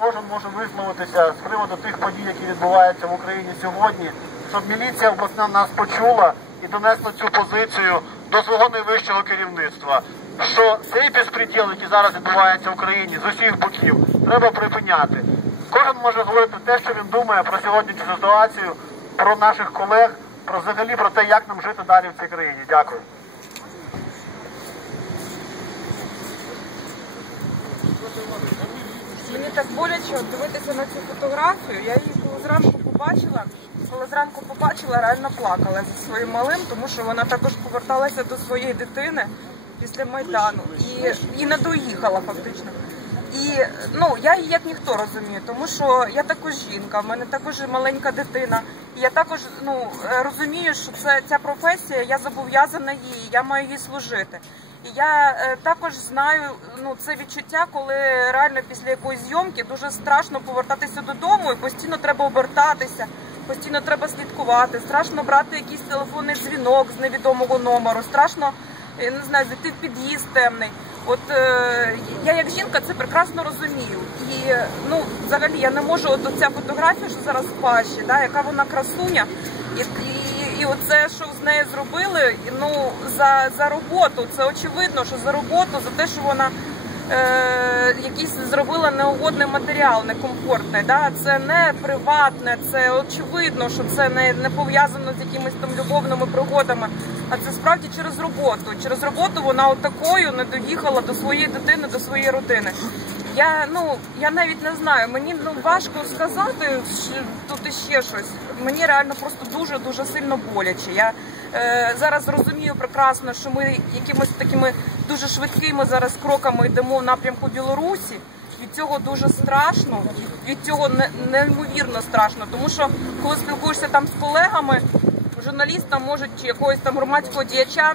Кожен може висловитися з приводу тих подій, які відбуваються в Україні сьогодні, щоб міліція обласна нас почула і донесла цю позицію до свого найвищого керівництва. Що цей безпреділ, який зараз відбувається в Україні з усіх боків, треба припиняти. Кожен може говорити те, що він думає про сьогоднішню ситуацію, про наших колег, про взагалі про те, як нам жити далі в цій країні. Дякую. Мені так боляче от дивитися на цю фотографію. Я її коли зранку побачила, коли зранку побачила, реально плакала зі своїм малим, тому що вона також поверталася до своєї дитини після майдану і, і не доїхала фактично. І ну я її як ніхто розумію, тому що я також жінка, в мене також маленька дитина. І я також ну розумію, що це ця професія, я зобов'язана їй, я маю їй служити. І я е, також знаю ну це відчуття, коли реально після якоїсь зйомки дуже страшно повертатися додому, і постійно треба обертатися, постійно треба слідкувати. Страшно брати якийсь телефонний дзвінок з невідомого номеру. Страшно я не знаю, зайти в під'їзд темний. От е, я як жінка це прекрасно розумію. І ну, взагалі я не можу, от ця фотографія, що зараз в пащі, да, яка вона красуня, і, і, і оце, що з нею зробили, ну за, за роботу. Це очевидно, що за роботу, за те, що вона е, якийсь зробила неугодний матеріал, некомфортний. Да? Це не приватне, це очевидно, що це не, не пов'язано з якимись там любовними пригодами. А це справді через роботу. Через роботу вона отакою не доїхала до своєї дитини, до своєї родини. Я ну я навіть не знаю. Мені ну важко сказати що тут іще щось. Мені реально просто дуже дуже сильно боляче. Я е, зараз розумію прекрасно, що ми якимось такими дуже швидкими зараз кроками йдемо в напрямку Білорусі. Від цього дуже страшно, від цього неймовірно страшно, тому що коли спілкуєшся там з колегами, журналістам можуть якогось там громадського діяча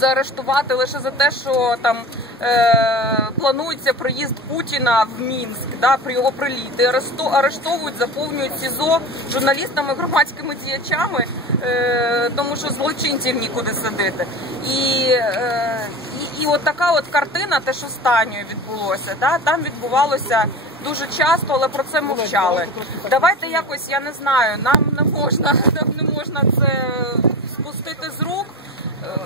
заарештувати лише за те, що там е, планується приїзд Путіна в Мінськ, да, при його приліти. Арешту, арештовують, заповнюють СІЗО журналістами, громадськими діячами, е, тому що злочинців нікуди садити. І, е, і, от така от картина, те, що з Танею відбулося, да, там відбувалося дуже часто, але про це мовчали. Давайте якось, я не знаю, нам не можна, нам не можна це спустити з рук. Е,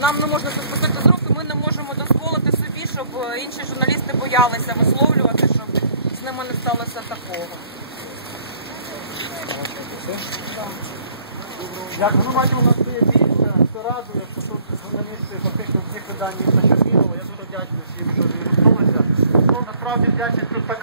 нам не можна це спустити з рук, і ми не можемо дозволити собі, щоб е, інші журналісти боялися висловлювати, щоб з ними не сталося такого. Дякую. Ну, бачимо, у нас є якщо тут журналісти фактично всіх видань міста Чернігова. Я дуже вдячний всім, що звернулися. Ну, насправді вдячність тут така.